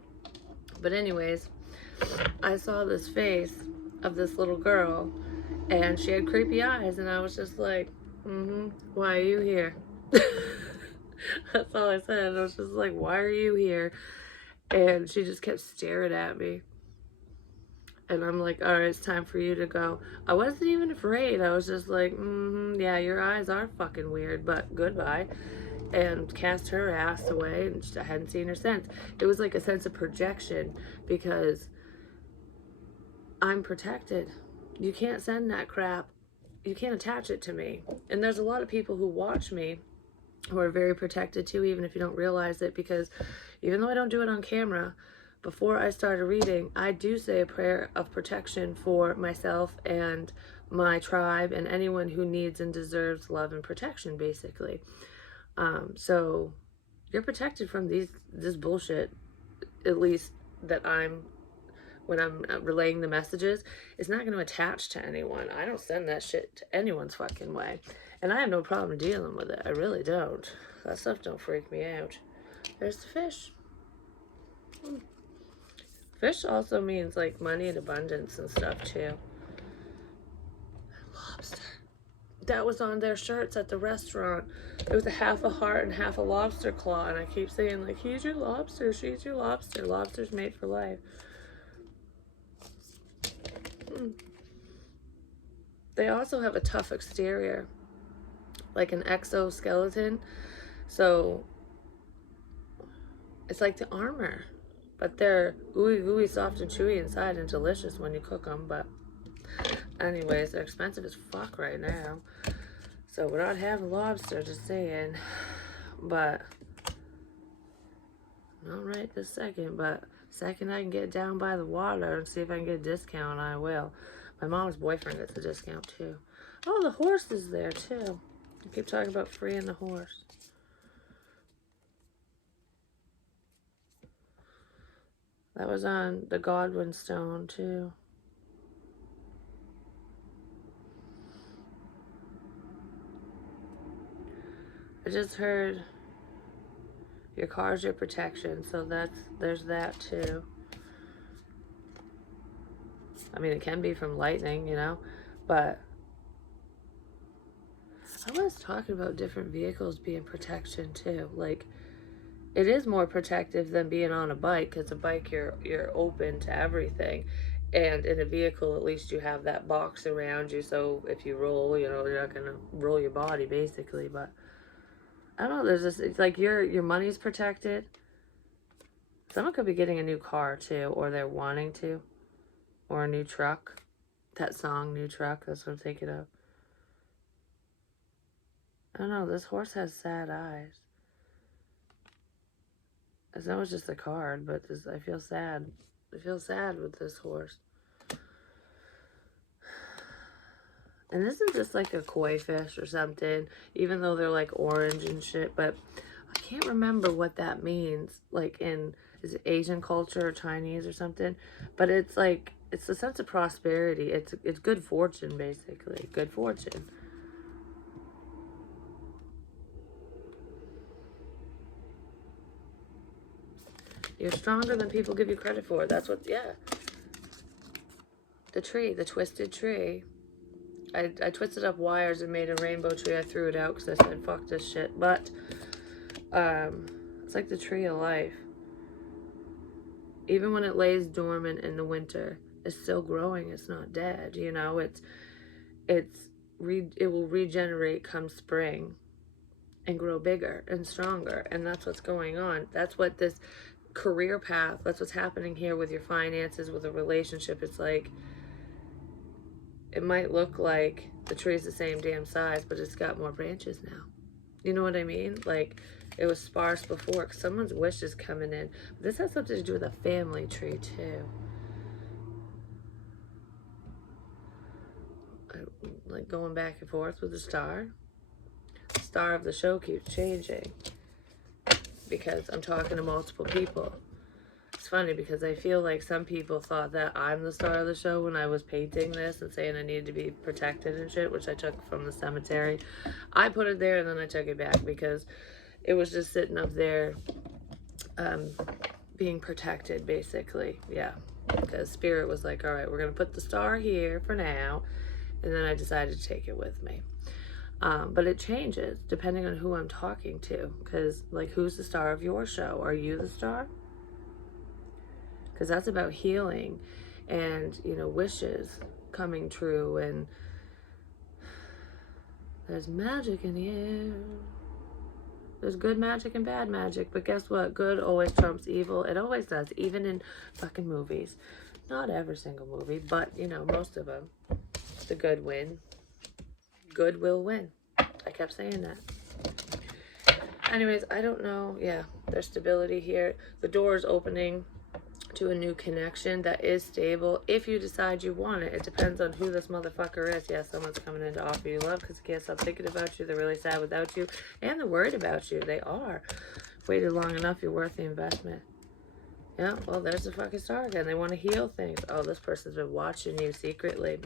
But anyways, I saw this face of this little girl, and she had creepy eyes, and I was just like, why are you here? That's all I said. I was just like, why are you here? And she just kept staring at me. And I'm like, all right, it's time for you to go. I wasn't even afraid. I was just like, yeah, your eyes are fucking weird, but goodbye. And cast her ass away, and I hadn't seen her since. It was like a sense of projection, because I'm protected. You can't send that crap. You can't attach it to me. And there's a lot of people who watch me who are very protected too, even if you don't realize it, because even though I don't do it on camera, before I started reading, I do say a prayer of protection for myself and my tribe and anyone who needs and deserves love and protection, basically. So you're protected from this bullshit, at least that when I'm relaying the messages. It's not going to attach to anyone. I don't send that shit to anyone's fucking way. And I have no problem dealing with it. I really don't. That stuff don't freak me out. There's the fish. Fish also means like money and abundance and stuff too. Lobster. That was on their shirts at the restaurant. It was a half a heart and half a lobster claw. And I keep saying, like, he's your lobster, she's your lobster. Lobster's made for life. They also have a tough exterior, like an exoskeleton. So It's like the armor. But they're ooey gooey, soft and chewy inside and delicious when you cook them. But anyways, they're expensive as fuck right now. So we're not having lobster, just saying. But not right this second. But second I can get down by the water and see if I can get a discount, I will. My mom's boyfriend gets a discount too. Oh, the horse is there too. I keep talking about freeing the horse. That was on the Godwin stone too. I just heard your car's your protection, so there's that too. I mean, it can be from lightning, you know, but I was talking about different vehicles being protection too. Like, it is more protective than being on a bike, because a bike you're open to everything, and in a vehicle at least you have that box around you, so if you roll, you know, you're not gonna roll your body basically. But I don't know, there's this, it's like your money's protected. Someone could be getting a new car too, or they're wanting to, or a new truck. That song, New Truck, that's what I'm thinking of. I don't know, this horse has sad eyes. That was just a card, but this, I feel sad. I feel sad with this horse. And this is just like a koi fish or something, even though they're like orange and shit, but I can't remember what that means. Like in, is it Asian culture or Chinese or something? But it's like, it's a sense of prosperity. It's good fortune, basically. Good fortune. You're stronger than people give you credit for. That's what, yeah. The tree, the twisted tree. I twisted up wires and made a rainbow tree. I threw it out because I said, fuck this shit. But, it's like the tree of life. Even when it lays dormant in the winter, it's still growing. It's not dead, you know. It will regenerate come spring and grow bigger and stronger. And that's what's going on. That's what this career path, that's what's happening here with your finances, with a relationship. It's like, it might look like the tree's the same damn size, but it's got more branches now. You know what I mean? Like, it was sparse before, because someone's wish is coming in. But this has something to do with a family tree, too. Like, going back and forth with the star. The star of the show keeps changing, because I'm talking to multiple people. It's funny, because I feel like some people thought that I'm the star of the show when I was painting this and saying I needed to be protected and shit, which I took from the cemetery. I put it there and then I took it back because it was just sitting up there being protected, basically. Yeah, because Spirit was like, all right, we're going to put the star here for now, and then I decided to take it with me. But it changes depending on who I'm talking to, because, like, who's the star of your show? Are you the star? Because that's about healing and, you know, wishes coming true, and there's magic in the air. There's good magic and bad magic, but guess what? Good always trumps evil. It always does, even in fucking movies. Not every single movie, but, you know, most of them. The good win. Good will win. I kept saying that. Anyways, I don't know. Yeah, there's stability here. The door is opening to a new connection that is stable if you decide you want it. It depends on who this motherfucker is. Yeah, someone's coming in to offer you love because they can't stop thinking about you. They're really sad without you, and they're worried about you. They are. Waited long enough, you're worth the investment. Yeah, well, there's the fucking star again. They want to heal things. Oh, this person's been watching you secretly.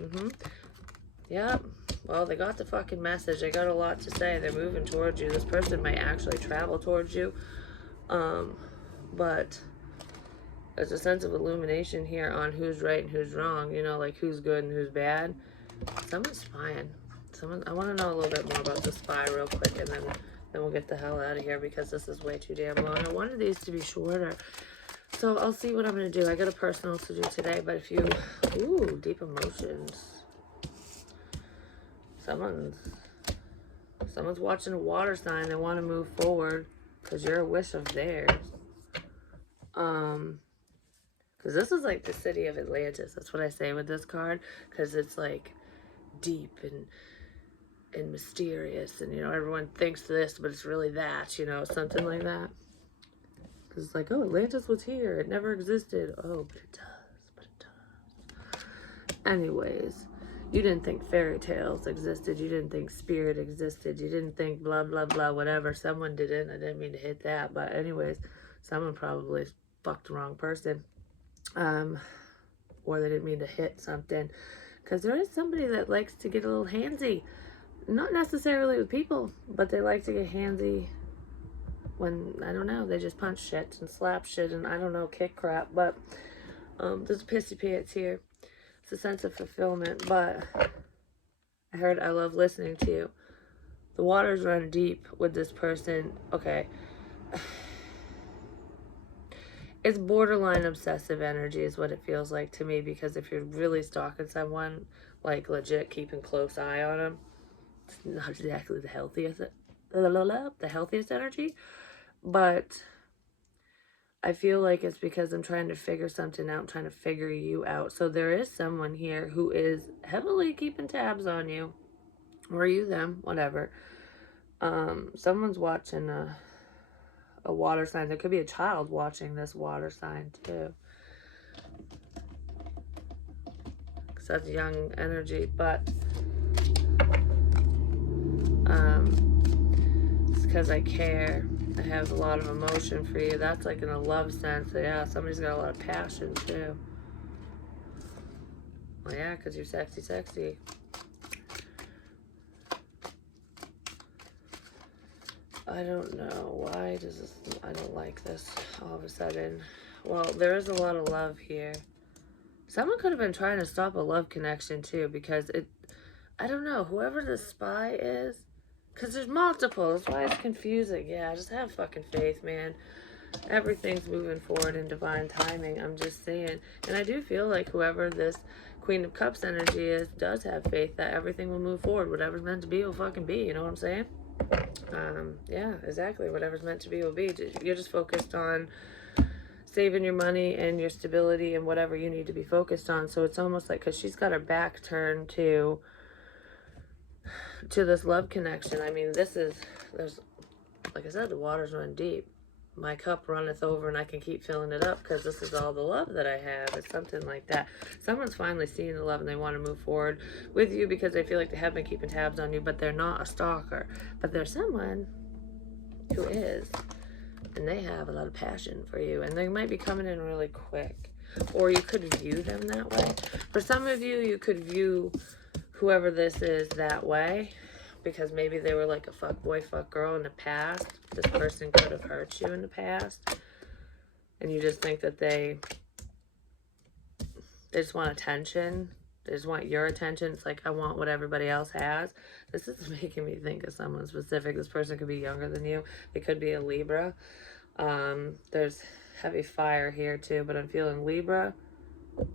Yeah, well, they got the fucking message. They got a lot to say. They're moving towards you. This person might actually travel towards you, but there's a sense of illumination here on who's right and who's wrong, you know, like who's good and who's bad. Someone's spying. I want to know a little bit more about the spy real quick, and then we'll get the hell out of here because this is way too damn long. I wanted these to be shorter, so I'll see what I'm going to do. I got a personal to do today, but if you, ooh, deep emotions. Someone's watching a water sign. They want to move forward because you're a wish of theirs. Because this is like the city of Atlantis. That's what I say with this card. Because it's like deep and mysterious. And, you know, everyone thinks this, but it's really that, you know, something like that. Because it's like, oh, Atlantis was here. It never existed. Oh, but it does. But it does. Anyways, you didn't think fairy tales existed. You didn't think spirit existed. You didn't think blah, blah, blah, whatever. Someone didn't. I didn't mean to hit that. But anyways, someone probably fucked the wrong person. Or they didn't mean to hit something. Because there is somebody that likes to get a little handsy. Not necessarily with people, but they like to get handsy when, I don't know, they just punch shit and slap shit and, I don't know, kick crap. But there's a pissy pants here. It's a sense of fulfillment. But I heard I love listening to you. The waters run deep with this person. Okay. It's borderline obsessive energy is what it feels like to me, because if you're really stalking someone, like legit keeping close eye on them, it's not exactly the healthiest energy, but I feel like it's because I'm trying to figure something out. I'm trying to figure you out. So there is someone here who is heavily keeping tabs on you, or you, them, whatever. Someone's watching a water sign. There could be a child watching this water sign too. Because that's young energy, but it's because I care. I have a lot of emotion for you. That's like in a love sense. So yeah, somebody's got a lot of passion too. Well, yeah, because you're sexy, sexy. I don't know. Why does this... I don't like this all of a sudden. Well, there is a lot of love here. Someone could have been trying to stop a love connection too, because it... I don't know. Whoever the spy is... Because there's multiple. That's why it's confusing. Yeah, just have fucking faith, man. Everything's moving forward in divine timing. I'm just saying. And I do feel like whoever this Queen of Cups energy is does have faith that everything will move forward. Whatever's meant to be will fucking be. You know what I'm saying? Yeah, exactly. Whatever's meant to be will be. You're just focused on saving your money and your stability and whatever you need to be focused on. So it's almost like, because she's got her back turned to this love connection. I mean, there's, like I said, the waters run deep. My cup runneth over and I can keep filling it up because this is all the love that I have. It's something like that. Someone's finally seeing the love and they want to move forward with you because they feel like they have been keeping tabs on you, but they're not a stalker. But there's someone who is, and they have a lot of passion for you, and they might be coming in really quick. Or you could view them that way. For some of you, you could view whoever this is that way, because maybe they were like a fuck boy, fuck girl in the past. This person could have hurt you in the past, and you just think that they just want attention. They just want your attention. It's like, I want what everybody else has. This is making me think of someone specific. This person could be younger than you. It could be a Libra. There's heavy fire here too, but I'm feeling Libra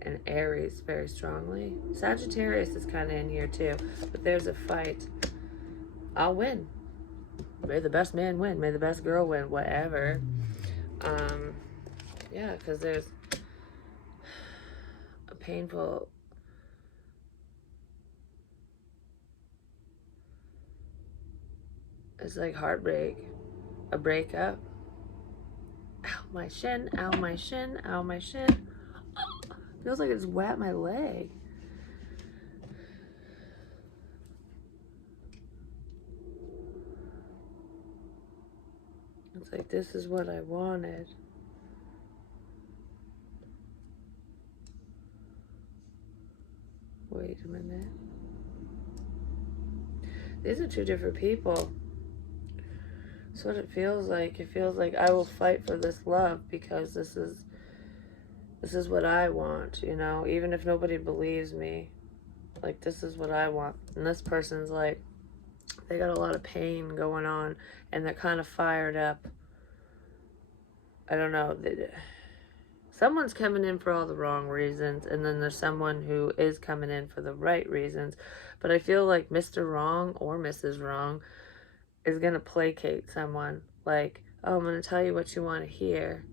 and Aries very strongly. Sagittarius is kind of in here too, but there's a fight. I'll win. May the best man win. May the best girl win. Whatever. Yeah, because there's a painful... It's like heartbreak. A breakup. Ow, my shin. Ow, my shin. Ow, my shin. Oh, feels like it's wet my leg. It's like, this is what I wanted. Wait a minute. These are two different people. That's what it feels like. It feels like I will fight for this love because this is what I want, you know, even if nobody believes me. Like, this is what I want. And this person's like, they got a lot of pain going on and they're kind of fired up. I don't know. Someone's coming in for all the wrong reasons, and then there's someone who is coming in for the right reasons. But I feel like Mr. Wrong or Mrs. Wrong is going to placate someone. Like, oh, I'm going to tell you what you want to hear.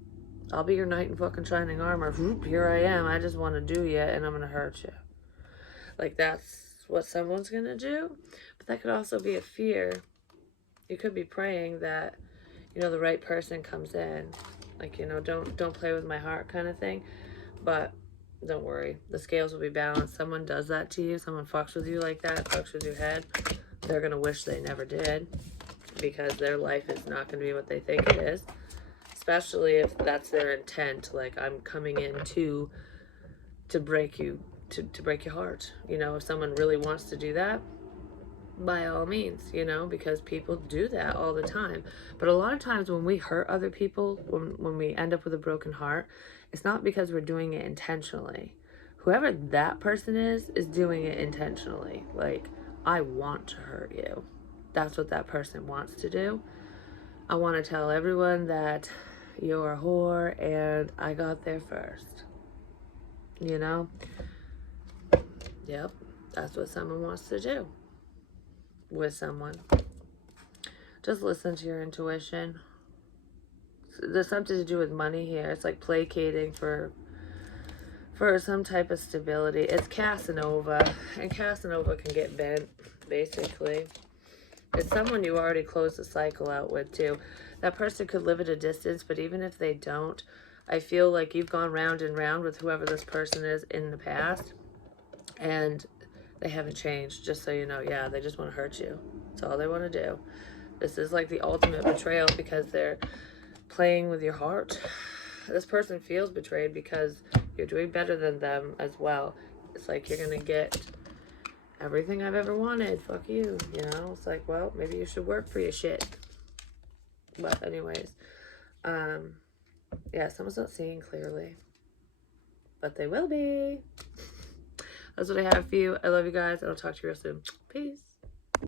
I'll be your knight in fucking shining armor. Whoop, here I am. I just want to do you, and I'm going to hurt you. Like, that's what someone's going to do. But that could also be a fear. You could be praying that, you know, the right person comes in. Like, you know, don't play with my heart kind of thing. But don't worry. The scales will be balanced. Someone does that to you. Someone fucks with you like that. Fucks with your head. They're going to wish they never did. Because their life is not going to be what they think it is. Especially if that's their intent. Like, I'm coming in to break you. To break your heart. You know, if someone really wants to do that, by all means, you know, because people do that all the time. But a lot of times when we hurt other people, when we end up with a broken heart, it's not because we're doing it intentionally. Whoever that person is doing it intentionally. Like, I want to hurt you. That's what that person wants to do. I want to tell everyone that you're a whore and I got there first. You know? Yep, that's what someone wants to do with someone. Just listen to your intuition. There's something to do with money here. It's like placating for some type of stability. It's Casanova, and Casanova can get bent, basically. It's someone you already closed the cycle out with, too. That person could live at a distance, but even if they don't, I feel like you've gone round and round with whoever this person is in the past, and they haven't changed, just so you know. Yeah, they just want to hurt you. That's all they want to do. This is like the ultimate betrayal because they're playing with your heart. This person feels betrayed because you're doing better than them as well. It's like you're going to get everything I've ever wanted. Fuck you, you know? It's like, well, maybe you should work for your shit. But anyways, yeah, someone's not seeing clearly. But they will be. That's what I have for you. I love you guys, and I'll talk to you real soon. Peace.